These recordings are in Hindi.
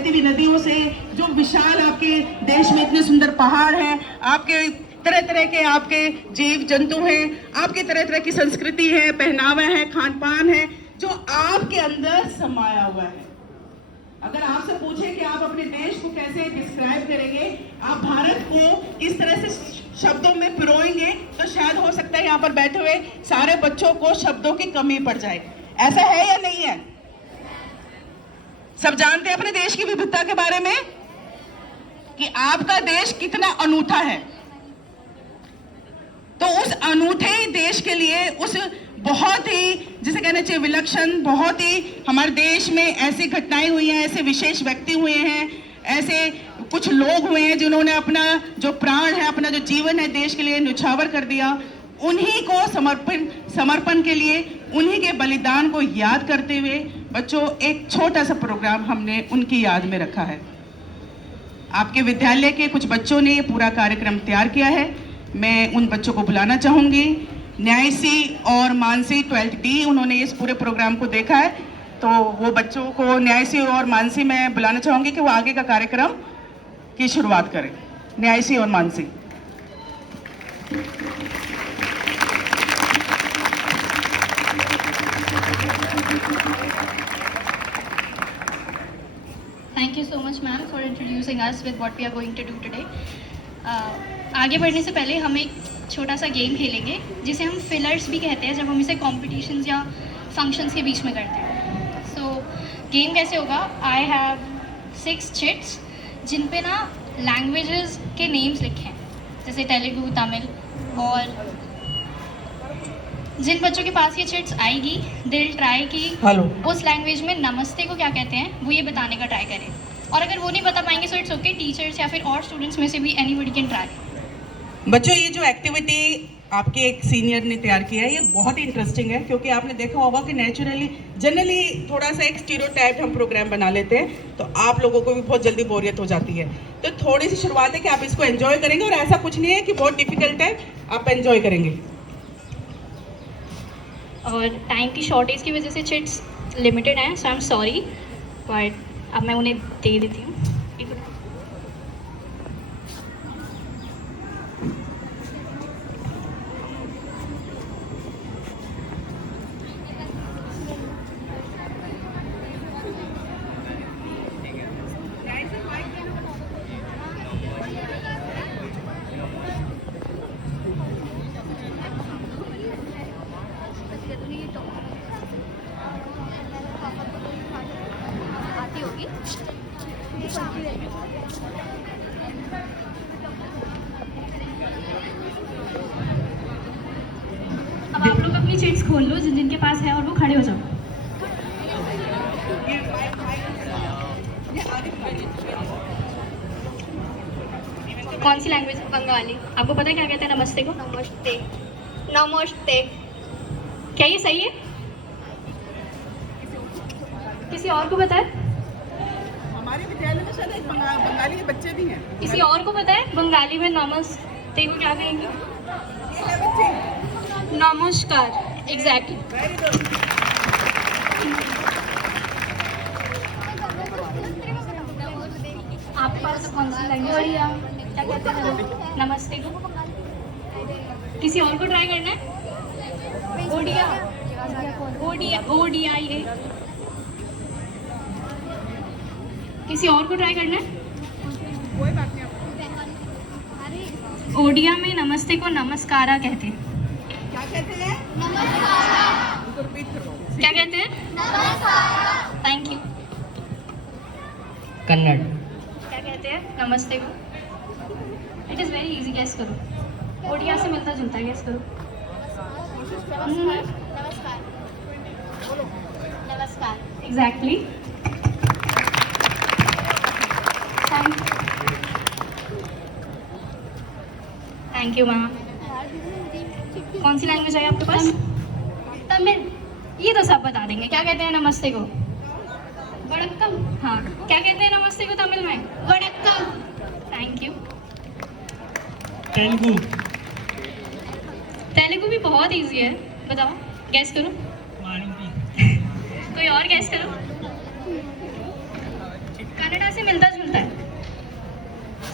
बहती हुई नदियों से, जो विशाल आपके देश में इतने सुंदर पहाड़ हैं, आपके तरह तरह के आपके जीव जंतु हैं, आपकी तरह तरह की संस्कृति है, पहनावा है, खान पान है, जो आपके अंदर समाया हुआ है। अगर आपसे पूछे कि आप अपने देश को कैसे डिस्क्राइब करेंगे, आप भारत को इस तरह से शब्दों में पिरोएंगे, तो शायद हो सकता है यहाँ पर बैठे हुए सारे बच्चों को शब्दों की कमी पड़ जाए। ऐसा है या नहीं है? सब जानते हैं अपने देश की विविधता के बारे में कि आपका देश कितना अनूठा है। तो उस अनूठे देश के लिए, उस बहुत ही जिसे कहना चाहिए विलक्षण, बहुत ही हमारे देश में ऐसी घटनाएं हुई हैं, ऐसे विशेष व्यक्ति हुए हैं, ऐसे कुछ लोग हुए हैं जिन्होंने अपना जो प्राण है, अपना जो जीवन है देश के लिए न्यौछावर कर दिया। उन्हीं को समर्पण के लिए, उन्हीं के बलिदान को याद करते हुए बच्चों एक छोटा सा प्रोग्राम हमने उनकी याद में रखा है। आपके विद्यालय के कुछ बच्चों ने ये पूरा कार्यक्रम तैयार किया है। मैं उन बच्चों को बुलाना चाहूंगी। न्यायसी और मानसी 12th D, उन्होंने इस पूरे प्रोग्राम को देखा है, तो वो बच्चों को, न्यायसी और मानसी, मैं बुलाना चाहूंगी कि वो आगे का कार्यक्रम की शुरुआत करें। न्यायसी और Mansi. Thank you so much, ma'am, for introducing us with what we are going to do today. आगे बढ़ने से पहले हम एक छोटा सा गेम खेलेंगे जिसे हम फिलर्स भी कहते हैं, जब हम इसे कॉम्पिटिशन्स या फंक्शंस के बीच में करते हैं। सो गेम कैसे होगा? आई हैव 6 चिट्स जिन पे ना लैंग्वेजेस के नेम्स लिखे हैं, जैसे तेलुगु, तमिल, और जिन बच्चों के पास ये चिट्स आएगी, दिल ट्राई की उस लैंग्वेज में नमस्ते को क्या कहते हैं वो ये बताने का ट्राई करें। और अगर वो नहीं बता पाएंगे सो इट्स ओके, टीचर्स या फिर और स्टूडेंट्स में से भी एनीबडी कैन ट्राई। बच्चों, ये जो एक्टिविटी आपके एक सीनियर ने तैयार किया है, ये बहुत ही इंटरेस्टिंग है, क्योंकि आपने देखा होगा कि जनरली थोड़ा सा एक स्टीरियोटाइप हम प्रोग्राम बना लेते हैं, तो आप लोगों को भी बहुत जल्दी बोरियत हो जाती है। तो थोड़ी सी शुरुआत है कि आप इसको एंजॉय करेंगे, और ऐसा कुछ नहीं है कि बहुत डिफिकल्ट है, आप एंजॉय करेंगे। और टाइम की शॉर्टेज की वजह से चिट्स लिमिटेड हैं, सो आई एम सॉरी, बट अब मैं उन्हें दे देती हूँ। अब आप लोग अपनी चिट्स खोल लो जिनके पास है, और वो खड़े हो जाओ। कौन सी लैंग्वेज? बंगाली। आपको पता है क्या कहते हैं नमस्ते को? नमस्ते। नमस्ते। क्या ये सही है? किसी और को पता है? हमारे विद्यालय में शायद एक बंगाली के बच्चे भी हैं। किसी और को पता है बंगाली में नमस्ते को क्या कहेंगे? नमस्कार। एग्जैक्टली। Very good. आपके पास कौन सी लैंग्वेज? क्या कहते हैं नमस्ते को? किसी और को ट्राई करना है? ओडिया। ODIA। किसी और को ट्राई करना है? कोई बात नहीं। ओडिया में नमस्ते को नमस्कारा कहते हैं। क्या कहते हैं? नमस्कार। रिपीट करो। क्या कहते हैं? नमस्कार। Thank you. कन्नड़। क्या कहते हैं नमस्ते को? It is very easy, guess करो। ओडिया से मिलता जुलता है, गेस करो। नमस्कार। नमस्कार। एग्जैक्टली। Thank you ma'am. कौन सी लैंग्वेज है आपके पास? तमिल। ये तो सब बता देंगे। क्या कहते हैं नमस्ते को? वड़क्कम। हाँ, क्या कहते हैं नमस्ते को तमिल में? वड़क्कम। Thank you. तेलुगु। तेलुगु भी बहुत इजी है, बताओ, गैस करो। कोई और गैस करो। कनाडा से मिलता जुलता है.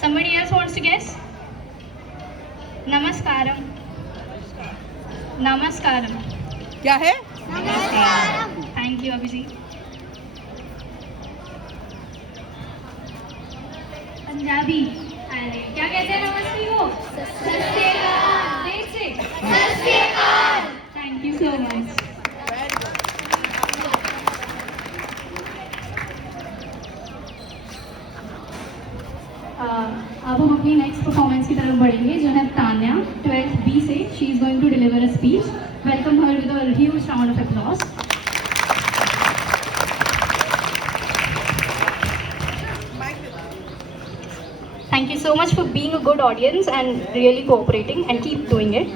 Somebody else wants to guess? Namaskaram. Namaskaram. क्या है? Thank you, Abhijit. पंजाबी. अरे क्या कहते हैं नमस्ते को? सस्तेकाल. देख से. सस्तेकाल. Thank you so much. अब हम अपनी नेक्स्ट परफॉर्मेंस की तरफ बढ़ेंगे जो है तान्या 12th B से. She is going to deliver a speech. Welcome her with a huge round of applause. Thank you so much for being a good audience and really cooperating, and keep doing it.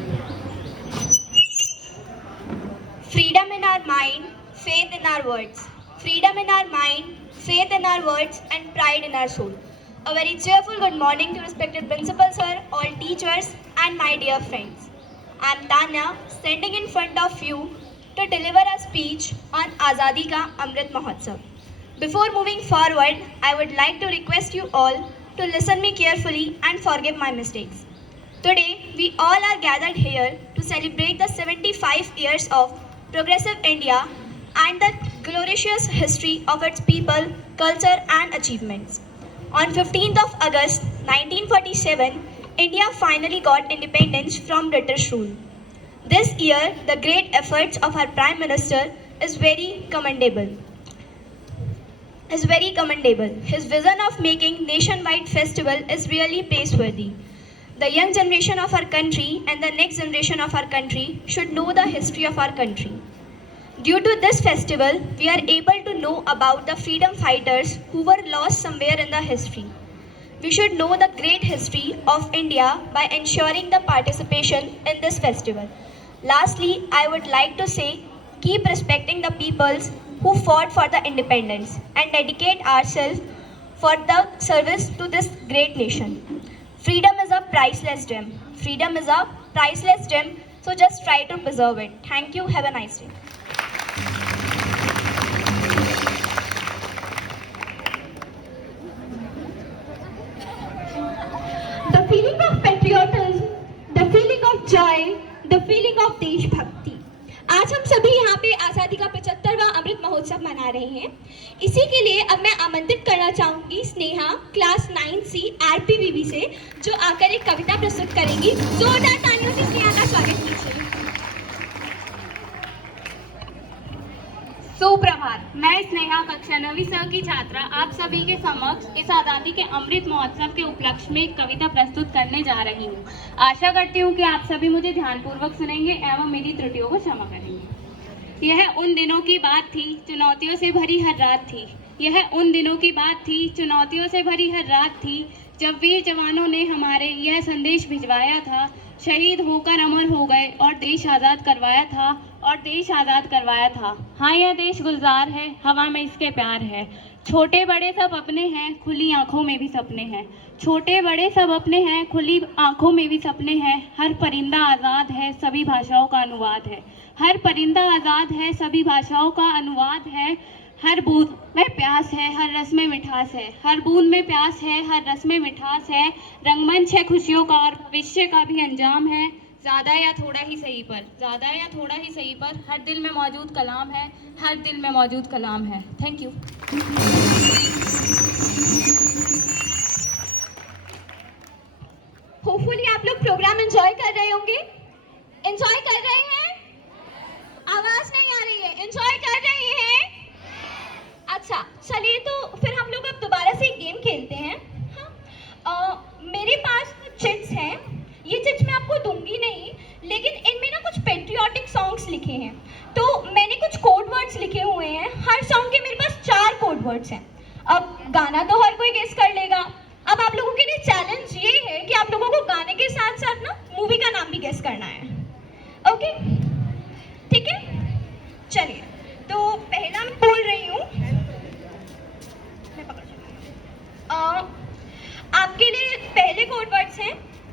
Freedom in our mind, faith in our words. Freedom in our mind, faith in our words, and pride in our soul. A very cheerful good morning to respected principal sir, all teachers, and my dear friends. I am Tanya, standing in front of you to deliver a speech on Azadi Ka Amrit Mahotsav. Before moving forward, I would like to request you all to listen me carefully and forgive my mistakes. Today, we all are gathered here to celebrate the 75 years of progressive India and the glorious history of its people, culture and achievements. On 15th of August 1947, India finally got independence from British rule. This year, the great efforts of our Prime Minister is very commendable. His vision of making nationwide festival is really praiseworthy. The young generation of our country and the next generation of our country should know the history of our country. Due to this festival, we are able to know about the freedom fighters who were lost somewhere in the history. We should know the great history of India by ensuring the participation in this festival. Lastly, I would like to say, keep respecting the peoples who fought for the independence and dedicate ourselves for the service to this great nation. Freedom is a priceless gem. Freedom is a priceless gem, so just try to preserve it. Thank you. Have a nice day. The feeling of patriotism, the feeling of joy, the feeling of देशभक्ति. आज हम सभी यहाँ पे आज़ादी का 75वां अमृत महोत्सव मना रहे हैं. इसी के लिए अब मैं आमंत्रित करना चाहूंगी स्नेहा क्लास 9C RPVB से, जो आकर एक कविता प्रस्तुत करेंगी. जोरदार तालियों से स्नेहा का स्वागत कीजिए. सुप्रभात. मैं स्नेहा कक्षा 9वीं स की छात्रा आप सभी के समक्ष इस आज़ादी के अमृत महोत्सव के उपलक्ष्य में एक कविता प्रस्तुत करने जा रही हूँ. आशा करती हूँ कि आप सभी मुझे ध्यानपूर्वक सुनेंगे एवं मेरी त्रुटियों को क्षमा करेंगे. यह उन दिनों की बात थी, चुनौतियों से भरी हर रात थी. यह उन दिनों की बात थी, चुनौतियों से भरी हर रात थी, जब वीर जवानों ने हमारे यह संदेश भिजवाया था, शहीद होकर अमर हो गए और देश आज़ाद करवाया था, और देश आज़ाद करवाया था. हाँ, यह देश गुलजार है, हवा में इसके प्यार है. छोटे बड़े सब अपने हैं, खुली आंखों में भी सपने हैं. छोटे बड़े सब अपने हैं, खुली आंखों में भी सपने हैं. हर परिंदा आज़ाद है, सभी भाषाओं का अनुवाद है. हर परिंदा आज़ाद है, सभी भाषाओं का अनुवाद है. हर बूंद में प्यास है, हर रस में मिठास है. हर बूंद में प्यास है, हर रस में मिठास है. रंगमंच है खुशियों का और भविष्य का भी अंजाम है. ज़्यादा या थोड़ा ही सही पर, ज़्यादा या थोड़ा ही सही पर, हर दिल में मौजूद कलाम है, हर दिल में मौजूद कलाम है. Thank you. होपफुली आप लोग प्रोग्राम एंजॉय कर रहे होंगे. एंजॉय कर रहे हैं? आवाज नहीं आ रही है. एंजॉय कर रहे हैं? अच्छा, चलिए तो फिर हम लोग अब दोबारा से एक गेम खेलते हैं. मेरे पास कुछ चिट्स हैं. ये चिट्स मैं आपको दूंगी नहीं, लेकिन इनमें ना कुछ पेट्रियोटिक सॉन्ग्स लिखे हैं. तो मैंने कुछ कोड वर्ड्स लिखे हुए हैं. हर सॉन्ग के मेरे पास 4 कोड वर्ड्स हैं. अब गाना तो हर कोई गेस कर लेगा. अब आप लोगों के लिए चैलेंज ये है कि आप लोगों को गाने के साथ साथ ना मूवी का नाम भी गेस करना है. ओके, ठीक है. चलिए, तो पहला मैं बोल रही हूँ. आपके लिए पहले कोड वर्ड्स हैं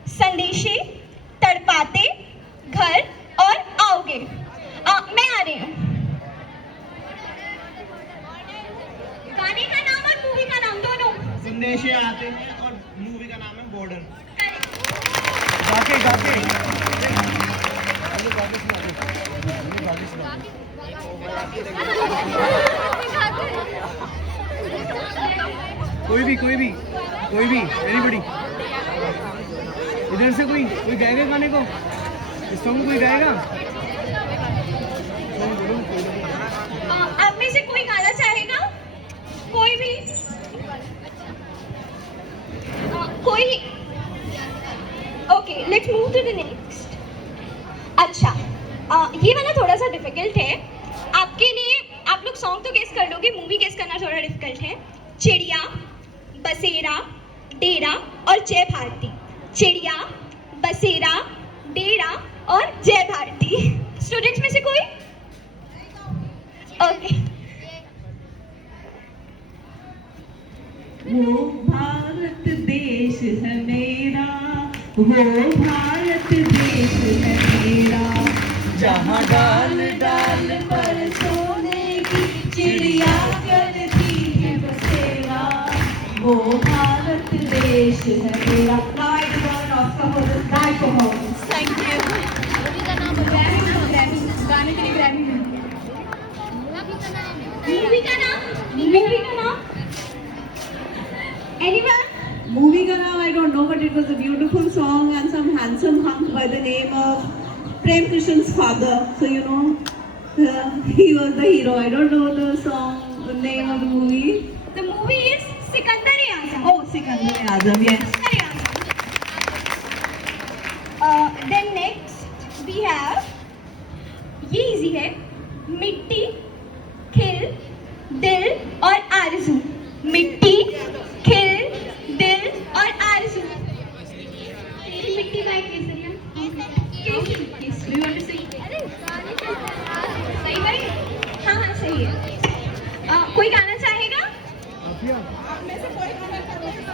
संदेशे, तड़पाते, घर और आओगे. मैं आ रही हूँ. गाने का नाम और मूवी का नाम दोनों. कोई भी एनीबॉडी इधर से कोई गाएगा गाने को इस सॉन्ग कोई गाएगा आप में से कोई गाना चाहेगा? कोई भी? कोई? Okay, let's move to the next. अच्छा, ये वाला थोड़ा सा डिफिकल्ट है आपके लिए। आप लोग सॉन्ग तो गेस कर लोगे, मूवी गेस करना थोड़ा डिफिकल्ट है। चिड़िया, बसेरा, डेरा और जय भारती। चिड़िया, बसेरा, डेरा और जय भारती। स्टूडेंट्स में से कोई? ओके। वो भारत देश है मेरा, वो भारत देश है मेरा, जहाँ डाल डाल पर सोने की चिड़िया करती है बसेरा, वो भारत देश है मेरा। Thank you. गाने के लिए ग्रैमी मूवी का नाम? मूवी का नाम? Anyone? Movie ka naam I don't know, but it was a beautiful song and some handsome hunk by the name of Prem Krishan's father. So you know, he was the hero. I don't know the song, the name of the movie. The movie is Sikandar-e-Azam. Oh, Sikandar-e-Azam, yes. Then next we have, ये easy है, मिट्टी, खिल, दिल और आरज़ू। मिट्टी, खिल, दिल और आरज़ू। तेरी मिट्टी का एक केसरिया। Yes, do you want to say? सही भाई? हाँ सही है। कोई गाना चाहेगा?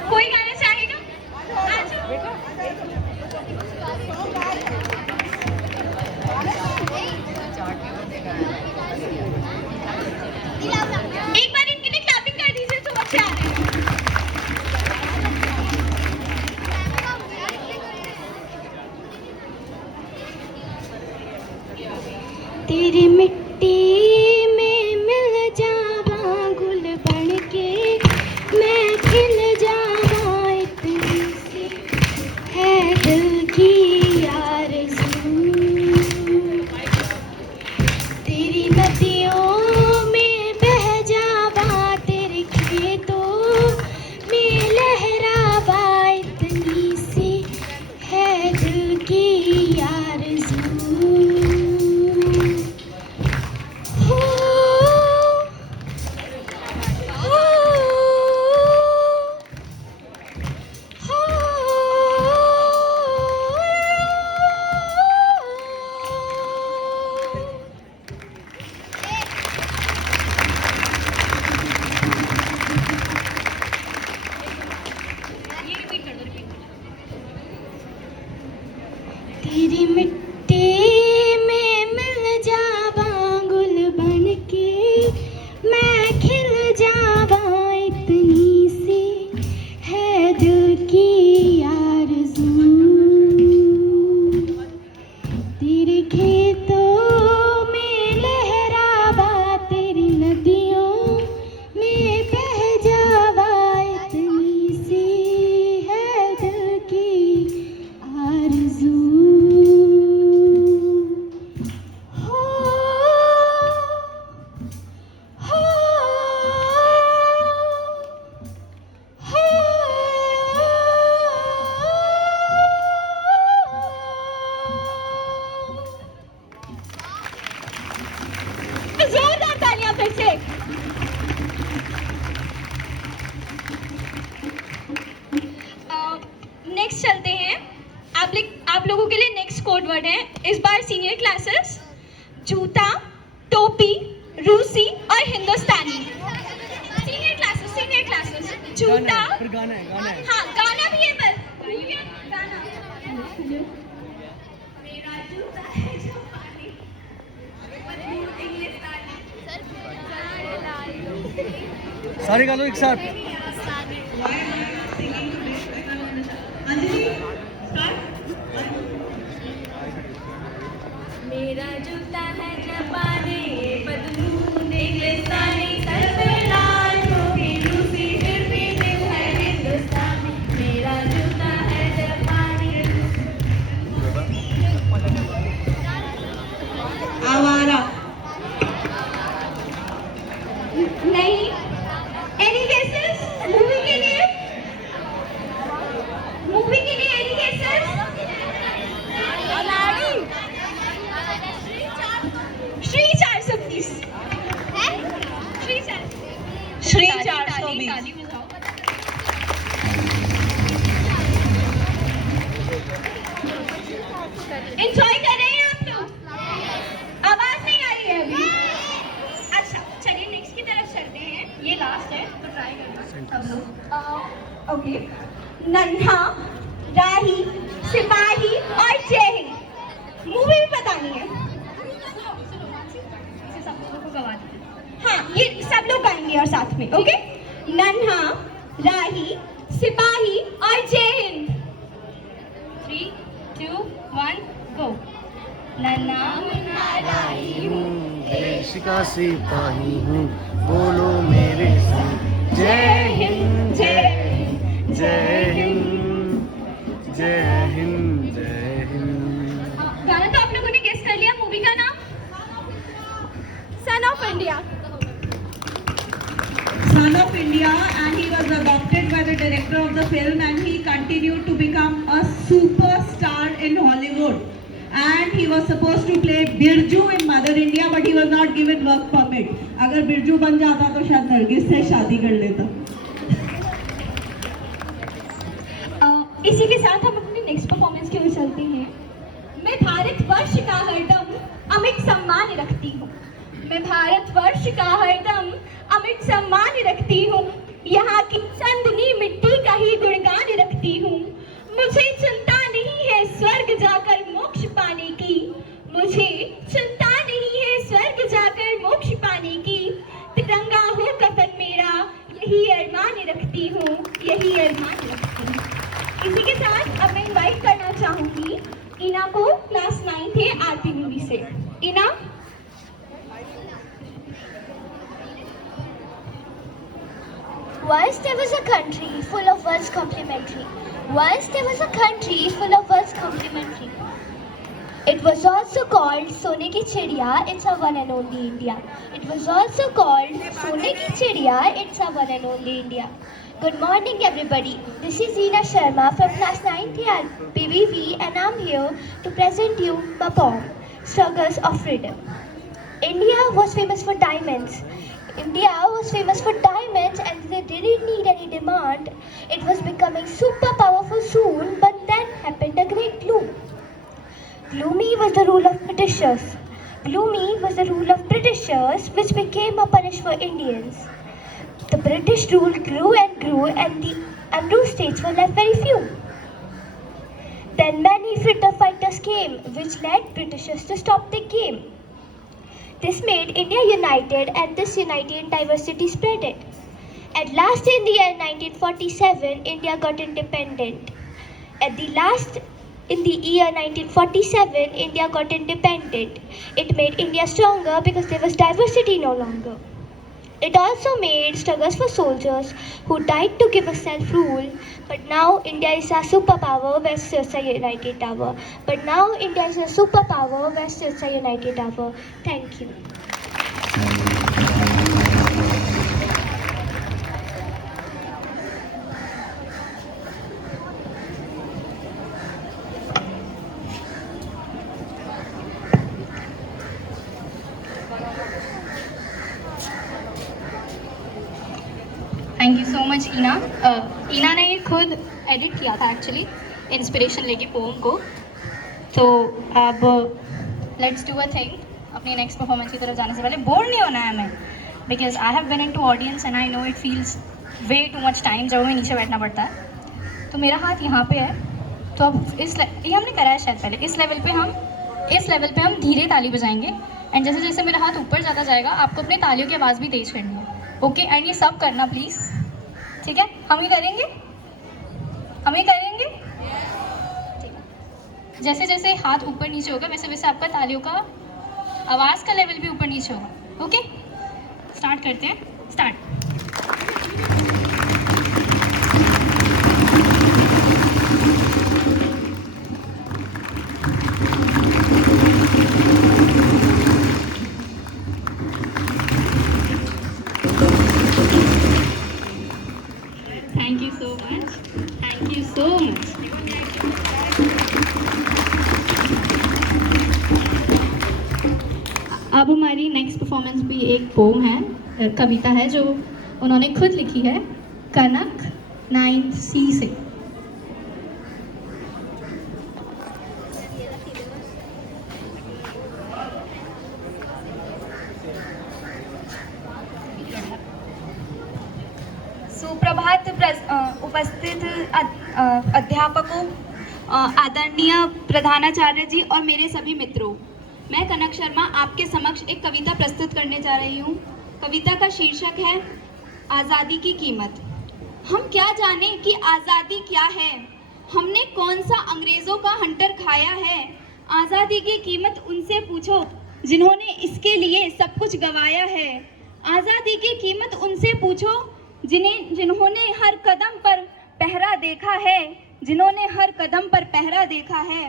कोई गाना चाहेगा? एक बार इनके लिए क्लैपिंग कर दीजिए तो अच्छे आ रहे हैं। तेरी मिट्टी में मिल जावा गुल बन के, मैं खिल जावा इतनी सी है दिल की आरज़ू। तेरी नदियों में बह जावा, तेरे खेतों में लहरावा इतनी सी है दिल की आरज़ू। तेरी मिट्टी में मिल जावा गुल बन के, मैं खिल जावा इतनी सी है दिल की आरज़ू। तेरे खेतों में लहरावा, तेरी नदियों में बह जावा इतनी सी है दिल की आरज़ू। जोरदार तालियां फिर से। नेक्स्ट चलते हैं। आप लोगों के लिए नेक्स्ट कोड वर्ड है इस बार सीनियर क्लासेस। जूता, टोपी, रूसी और हिंदुस्तानी। सीनियर क्लासेस जूता। गाना है हाँ गाना भी है, पर गाना। मेरा जूता है जो पानी, सारे गा लो एक साथ। मेरा जूता है जापानी, बदबू इंग्लिस्तानी, सर पे लाल टोपी रूसी, फिर भी दिल है ओके, नन्हा, राही, सिपाही और जय हिंद। मूवी भी बतानी है। इसे सब लोगों को गवा देते हैं। हाँ, ये सब लोग गाएंगे और साथ में। ओके, नन्हा, राही, सिपाही और जय हिंद। 3, 2, 1, go. नन्हा मुन्ना राही हूँ, देश का सिपाही हूँ, बोलो मेरे संग जय हिंद जय हिंद जय हिंद जय हिंद जय हिंद। गाना तो आप लोगों ने गेस कर लिया। मूवी का नाम son of India. Son of India, and he was adopted by the director of the film, and he continued to become a superstar in Hollywood. And he was supposed to play Birju in Mother India, but he was not given work permit. अगर बिरजू बन जाता तो शायद नरगिस से शादी कर लेता। इसी के साथ हम अपने नेक्स्ट परफॉर्मेंस की ओर चलते हैं। मैं भारतवर्ष का हरदम अमिट सम्मान रखती हूँ। मैं भारतवर्ष का हरदम अमिट सम्मान रखती हूँ। यहाँ की चंदनी मिट्टी का ही गुणगान रखती हूँ। मुझे चिंता नहीं है स्वर्ग जाकर मोक्ष पाने की। मुझे चिंता नहीं है स्वर्ग जाकर मोक्ष पाने की। तिरंगा हो कफन मेरा, यही अरमान रखती हूँ, यही अरमान रखती हूँ। इसी के साथ अब मैं इनवाइट करना चाहूंगी इना को, क्लास 9 थे आरपी मूवी से। इना, Once there was a country full of words complimentary. Once there was a country full of words complimentary. It was also called Sone Ki Chidiya, it's a one and only India. It was also called Sone Ki Chidiya, it's a one and only India. Good morning everybody. This is Ina Sharma from class 9th PVV and I'm here to present you my poem, Struggles of Freedom. India was famous for diamonds. India was famous for diamonds and they didn't need any demand. It was becoming super powerful soon, but then happened a great gloom. Gloomy was the rule of Britishers. Gloomy was the rule of Britishers, which became a punish for Indians. The British rule grew and the unruly states were left very few. Then many freedom fighters came, which led Britishers to stop the game. This made India united and this united diversity spreaded. At last in the year 1947, India got independent. In the year 1947, India got independent. It made India stronger because there was diversity no longer. It also made struggles for soldiers who died to give us self-rule. But now India is a superpower versus a united tower. But now India is a superpower versus a united tower. Thank you. Thank you so much Eena. Eena ने ये खुद एडिट किया था एक्चुअली, इंस्पिरेशन लेके पोम को। तो अब लेट्स डू अ थिंग। अपनी नेक्स्ट परफॉर्मेंस की तरफ जाने से पहले बोर नहीं होना है हमें, because I have been in to audience and I know it feels way too much time जब हमें नीचे बैठना पड़ता है। तो मेरा हाथ यहाँ पे है, तो अब ये हमने करा है शायद पहले। इस लेवल पे हम धीरे ताली बजाएंगे एंड जैसे जैसे मेरा हाथ ऊपर जाता जाएगा आपको अपनी तालियों की आवाज़ भी तेज करनी है। ओके, एंड ये सब करना प्लीज़, ठीक है? हम ही करेंगे। जैसे जैसे हाथ ऊपर नीचे होगा वैसे वैसे आपका तालियों का आवाज़ का लेवल भी ऊपर नीचे होगा। ओके, स्टार्ट करते हैं। Start. Thank you so much, thank you so much. अब हमारी नेक्स्ट परफॉर्मेंस भी एक पोम है, कविता है जो उन्होंने खुद लिखी है, कनक 9C से। सुप्रभात सुप्रभात उपस्थित अध्यापकों, आदरणीय प्रधानाचार्य जी और मेरे सभी मित्रों। मैं कनक शर्मा आपके समक्ष एक कविता प्रस्तुत करने जा रही हूँ। कविता का शीर्षक है आज़ादी की कीमत। हम क्या जाने कि आज़ादी क्या है, हमने कौन सा अंग्रेज़ों का हंटर खाया है। आज़ादी की कीमत उनसे पूछो जिन्होंने इसके लिए सब कुछ गंवाया है। आज़ादी की कीमत उनसे पूछो जिन्होंने हर कदम पर पहरा देखा है, जिन्होंने हर कदम पर पहरा देखा है।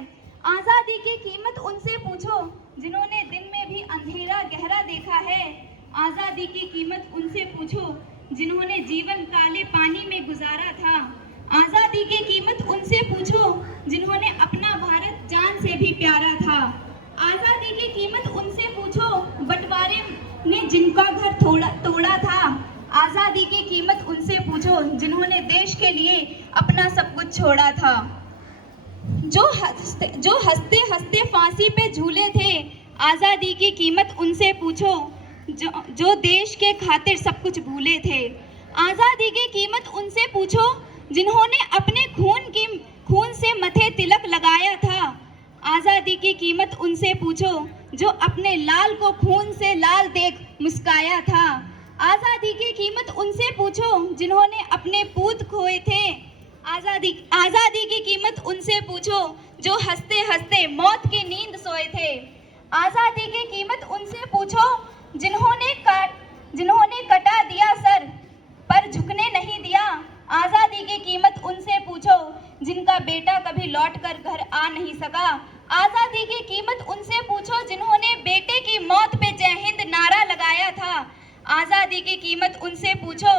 आज़ादी की कीमत उनसे पूछो जिन्होंने दिन में भी अंधेरा गहरा देखा है। आज़ादी की कीमत उनसे पूछो जिन्होंने जीवन काले पानी में गुजारा था। आज़ादी की कीमत उनसे पूछो जिन्होंने अपना भारत जान से भी प्यारा था। आज़ादी की कीमत उनसे पूछो बंटवारे ने जिनका घर तोड़ा था। आज़ादी की कीमत उनसे पूछो जिन्होंने देश के लिए अपना सब कुछ छोड़ा था। जो हंसते हंसते फांसी पे झूले थे। आज़ादी की कीमत उनसे पूछो जो देश के खातिर सब कुछ भूले थे। आज़ादी की कीमत उनसे पूछो जिन्होंने अपने खून से मथे तिलक लगाया था। आज़ादी की कीमत उनसे पूछो जो अपने लाल को खून से लाल देख मुस्काया था। आज़ादी की कीमत उनसे पूछो जिन्होंने अपने पूत खोए थे। आज़ादी की कीमत उनसे पूछो जो हंसते हंसते मौत की नींद सोए थे। आज़ादी की कीमत उनसे पूछो जिन्होंने कटा दिया सर पर झुकने नहीं दिया। आज़ादी की कीमत उनसे पूछो जिनका बेटा कभी लौट कर घर आ नहीं सका। आज़ादी की कीमत उनसे पूछो जिन्होंने बेटे की मौत पे जय हिंद नारा लगाया था। आज़ादी की कीमत उनसे पूछो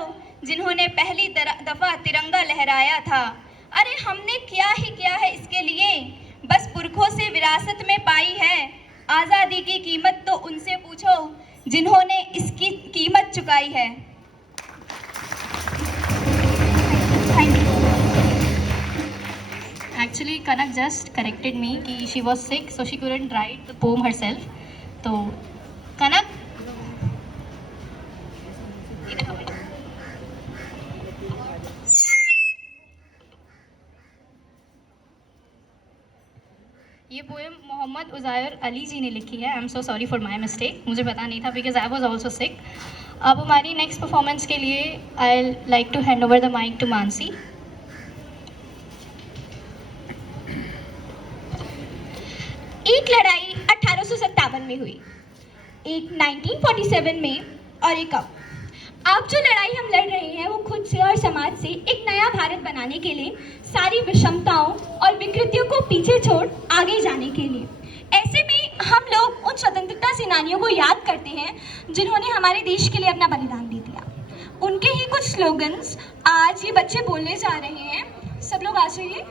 जिन्होंने पहली दफ़ा तिरंगा लहराया था। अरे हमने क्या ही किया है इसके लिए, बस पुरखों से विरासत में पाई है। आज़ादी की कीमत तो उनसे पूछो जिन्होंने इसकी कीमत चुकाई है। Thank you. Actually, Kanak just corrected me कि she was sick, so she couldn't write the poem herself. तो कनक ये पोएम मोहम्मद उज़ैर अली जी ने लिखी है। I am so sorry for my mistake, मुझे पता नहीं था because I was also sick. अब हमारी नेक्स्ट परफॉर्मेंस के लिए I like to hand over the mic to Manasi. एक लड़ाई 1857 में हुई, एक 1947 में और एक अब जो लड़ाई हम लड़ रहे हैं वो खुद से और समाज से एक नया भारत बनाने के लिए, सारी विषमताओं और विकृतियों को पीछे छोड़ आगे जाने के लिए। ऐसे में हम लोग उन स्वतंत्रता सेनानियों को याद करते हैं जिन्होंने हमारे देश के लिए अपना बलिदान दे दिया। उनके ही कुछ स्लोगन्स आज ये बच्चे बोलने जा रहे हैं। सब लोग आ जाइए।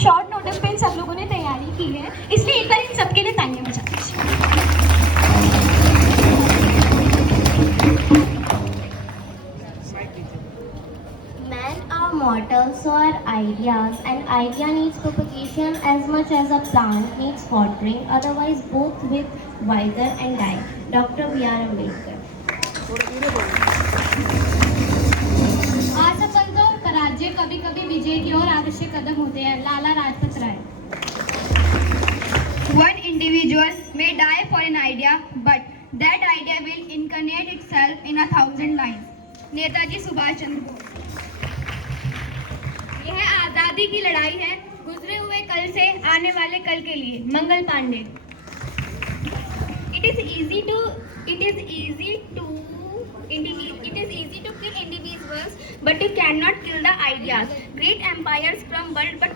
शॉर्ट नोटिस पे इन सब लोगों ने तैयारी की है, इसलिए एक बार इन सबके लिए तालियां बजा दीजिए। Men are mortals, so are ideas. An idea needs propagation as much as a plant needs watering, otherwise both will wither and die. Dr. B.R. Ambedkar. असफलता और पराजय कभी कभी विजय की ओर आवश्यक कदम होते हैं। Lala Lajpat Rai. One individual may die for an idea, but that idea will incarnate itself in 1,000 lines. Netaji Subhash Chandra Bose. यह आज़ादी की लड़ाई है, गुजरे हुए कल से आने वाले कल के लिए। Mangal Pandey. It is easy to kill individuals, but you cannot kill the ideas. Great empires crumble, but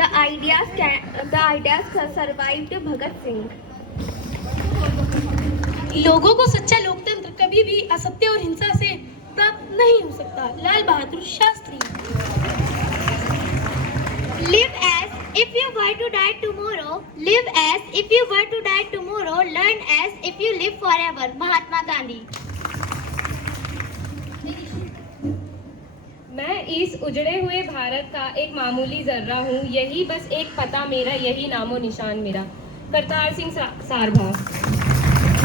the ideas survived. Bhagat Singh. लोगों को सच्चा लोकतंत्र कभी भी असत्य और हिंसा से प्राप्त नहीं हो सकता। Lal Bahadur Shastri. Live as if you were to die tomorrow. Live as if you were to die tomorrow. Learn as if you live forever. Mahatma Gandhi. मैं इस उजड़े हुए भारत का एक मामूली जर्रा हूँ, यही बस एक पता मेरा, यही नामो निशान मेरा। करतार सिंह सारभा।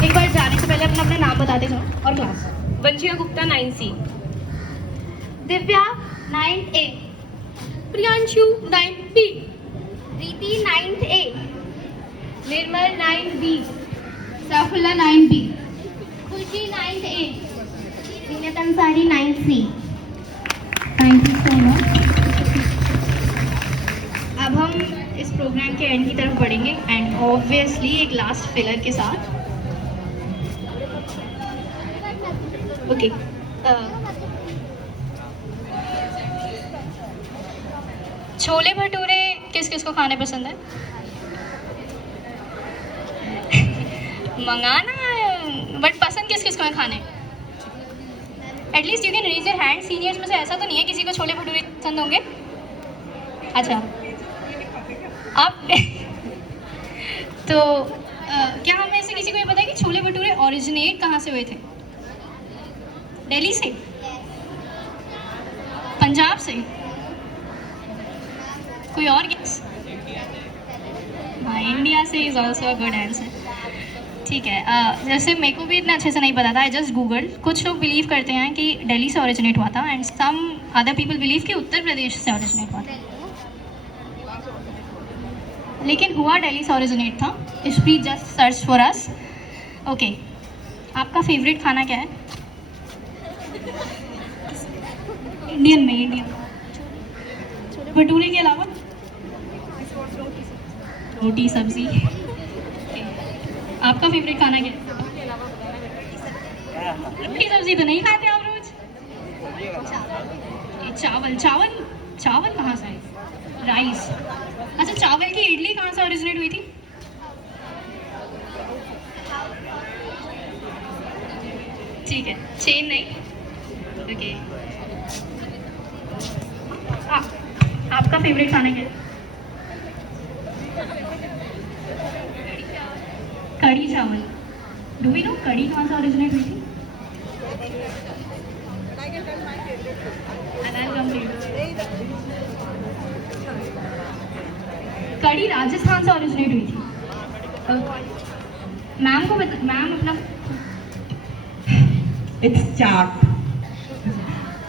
एक बार जाने से पहले अपना नाम बताते जाओ और class. Vanshika Gupta 9C। Divya 9A, Priyanshu 9B। Preeti 9A, Nirmal 9B, Safulla 9B, Khushi 9A, Nilat Ansari 9C। Thank you so much. अब हम इस प्रोग्राम के एंड की तरफ बढ़ेंगे एंड ऑब्वियसली एक लास्ट फिलर के साथ। ओके, छोले भटूरे किस किस को खाने पसंद है? मंगाना बट पसंद किस किस को है खाने? At least you can raise your hand. Seniors में से ऐसा तो नहीं है किसी को छोले भटूरे पसंद होंगे? अच्छा, आप तो क्या हमें से किसी को ये पता है कि छोले भटूरे ओरिजिनेट कहाँ से हुए थे? दिल्ली से? पंजाब से? कोई और गेस? हाँ, इंडिया से is also a good answer. ठीक है, जैसे मेरे को भी इतना अच्छे से नहीं पता था, आई जस्ट गूगल। कुछ लोग बिलीव करते हैं कि दिल्ली से ओरिजिनेट हुआ था and some other people believe कि उत्तर प्रदेश से ओरिजिनेट हुआ था, लेकिन हुआ दिल्ली से ओरिजिनेट था। If please just search for us. Okay, आपका फेवरेट खाना क्या है? इंडियन में, इंडियन छोले भटूरे के अलावा? रोटी सब्जी। आपका फेवरेट खाना क्या है? रोटी सब्जी तो नहीं खाते आप रोज? चावल। चावल चावल कहाँ से? राइस। अच्छा, चावल की इडली कहाँ से ओरिजिनेट हुई थी? ठीक है, चेन नहीं। ओके, आपका फेवरेट खाना क्या है? कढ़ी चावल। डू वी नो कढ़ी कहाँ से ओरिजिनेट हुई थी? कढ़ी राजस्थान से ओरिजिनेट हुई थी। मैम को मैम अपना इट्स चाट।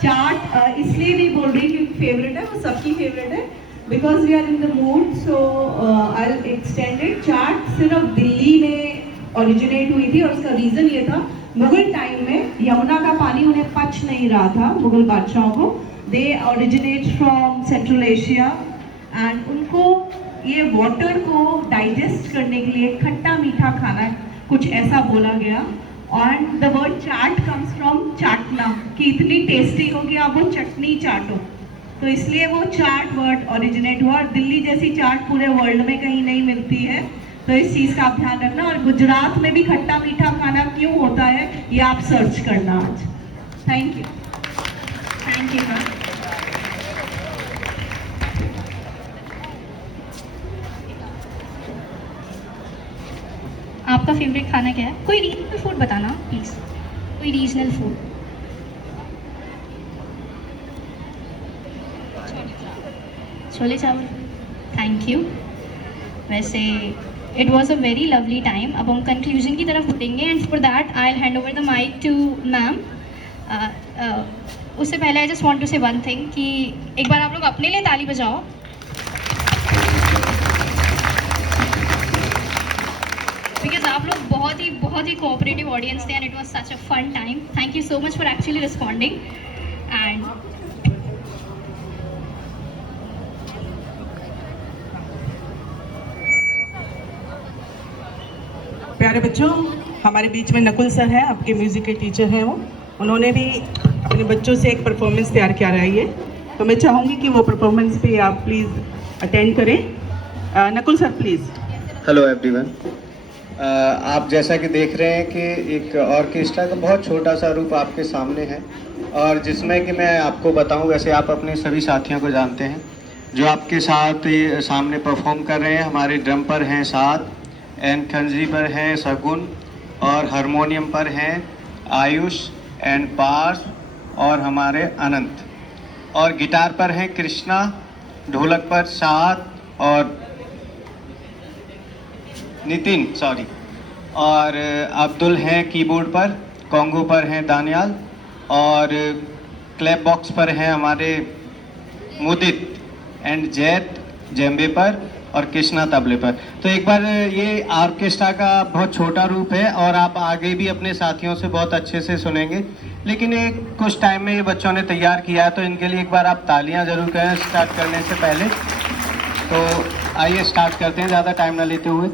चाट इसलिए नहीं बोल रही क्योंकि फेवरेट है, वो सबकी फेवरेट है, because we are in the mood, so I extended. Chaat सिर्फ दिल्ली में ओरिजिनेट हुई थी और उसका रीज़न ये था, मुगल टाइम में यमुना का पानी उन्हें पच नहीं रहा था मुगल बादशाहों को। They originate from central Asia and उनको ये वाटर को डाइजेस्ट करने के लिए खट्टा मीठा खाना कुछ ऐसा बोला गया। और the word chaat comes from चाटना, कि इतनी टेस्टी हो कि आप वो चटनी चाटो, तो इसलिए वो चाट वर्ड ओरिजिनेट हुआ। और दिल्ली जैसी चाट पूरे वर्ल्ड में कहीं नहीं मिलती है, तो इस चीज़ का आप ध्यान रखना। और गुजरात में भी खट्टा मीठा खाना क्यों होता है ये आप सर्च करना आज। Thank you. Thank you ma'am. आपका फेवरेट खाना क्या है? कोई रीजनल फूड बताना प्लीज, कोई रीजनल फूड। छोले चावल। Thank you. वैसे it was a very lovely time. अब हम कंक्लूजन की तरफ बढ़ेंगे and for that I hand over the mic to ma'am. उससे पहले I just want to say one thing कि एक बार आप लोग अपने लिए ताली बजाओ। बिकॉज आप लोग बहुत ही कोऑपरेटिव ऑडियंस थे and it was such a fun time. Thank you so much for actually responding and प्यारे बच्चों, हमारे बीच में नकुल सर हैं, आपके म्यूज़िक के टीचर हैं वो। उन्होंने भी अपने बच्चों से एक परफॉर्मेंस तैयार किया है ये, तो मैं चाहूँगी कि वो परफॉर्मेंस पे आप प्लीज़ अटेंड करें। Nakul sir please. Hello everyone. आप जैसा कि देख रहे हैं कि एक ऑर्केस्ट्रा का बहुत छोटा सा रूप आपके सामने है, और जिसमें कि मैं आपको बताऊं, वैसे आप अपने सभी साथियों को जानते हैं जो आपके साथ सामने परफॉर्म कर रहे हैं। हमारे ड्रम पर हैं साथ, एंड खंजरी पर हैं सगुन, और हारमोनियम पर हैं आयुष एंड पार्स और हमारे अनंत। और गिटार पर हैं कृष्णा, ढोलक पर शाद और नितिन और अब्दुल हैं कीबोर्ड पर, कॉन्गो पर हैं दानियाल और क्लैप बॉक्स पर हैं हमारे मुदित एंड जैद जेम्बे पर और कृष्णा तबले पर। तो एक बार ये ऑर्केस्ट्रा का बहुत छोटा रूप है और आप आगे भी अपने साथियों से बहुत अच्छे से सुनेंगे, लेकिन एक कुछ टाइम में ये बच्चों ने तैयार किया है, तो इनके लिए एक बार आप तालियां ज़रूर करें स्टार्ट करने से पहले। तो आइए स्टार्ट करते हैं ज़्यादा टाइम ना लेते हुए।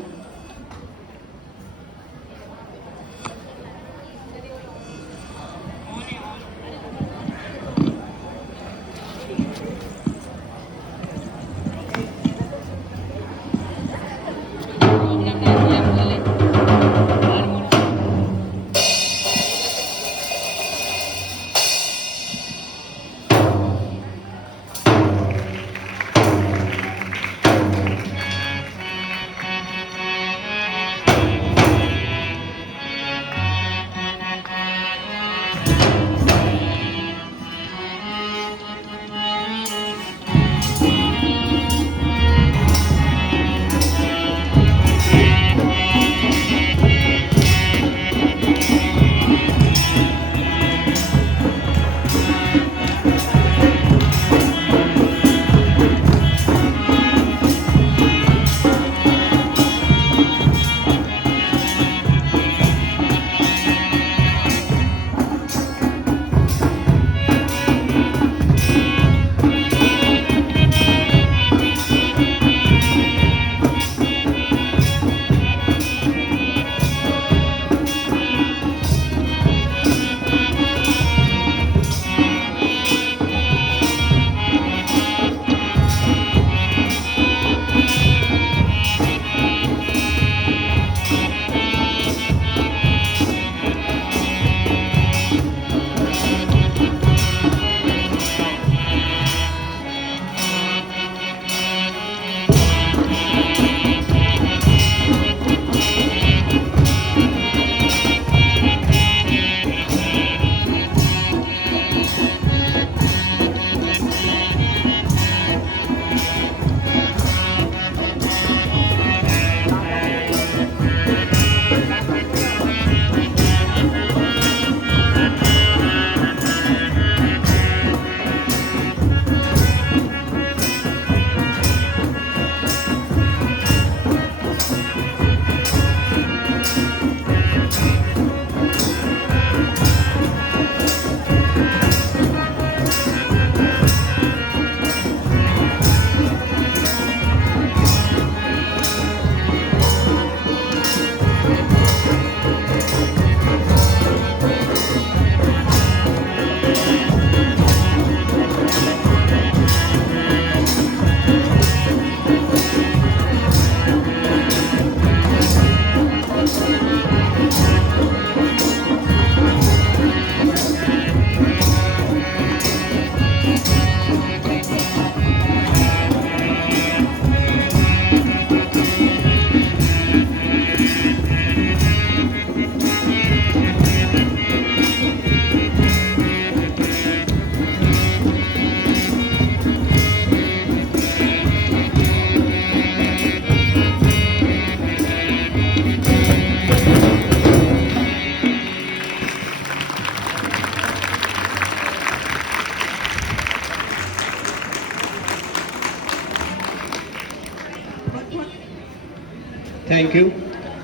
Thank you.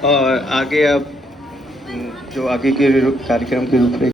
और आगे अब जो आगे के कार्यक्रम के रूप में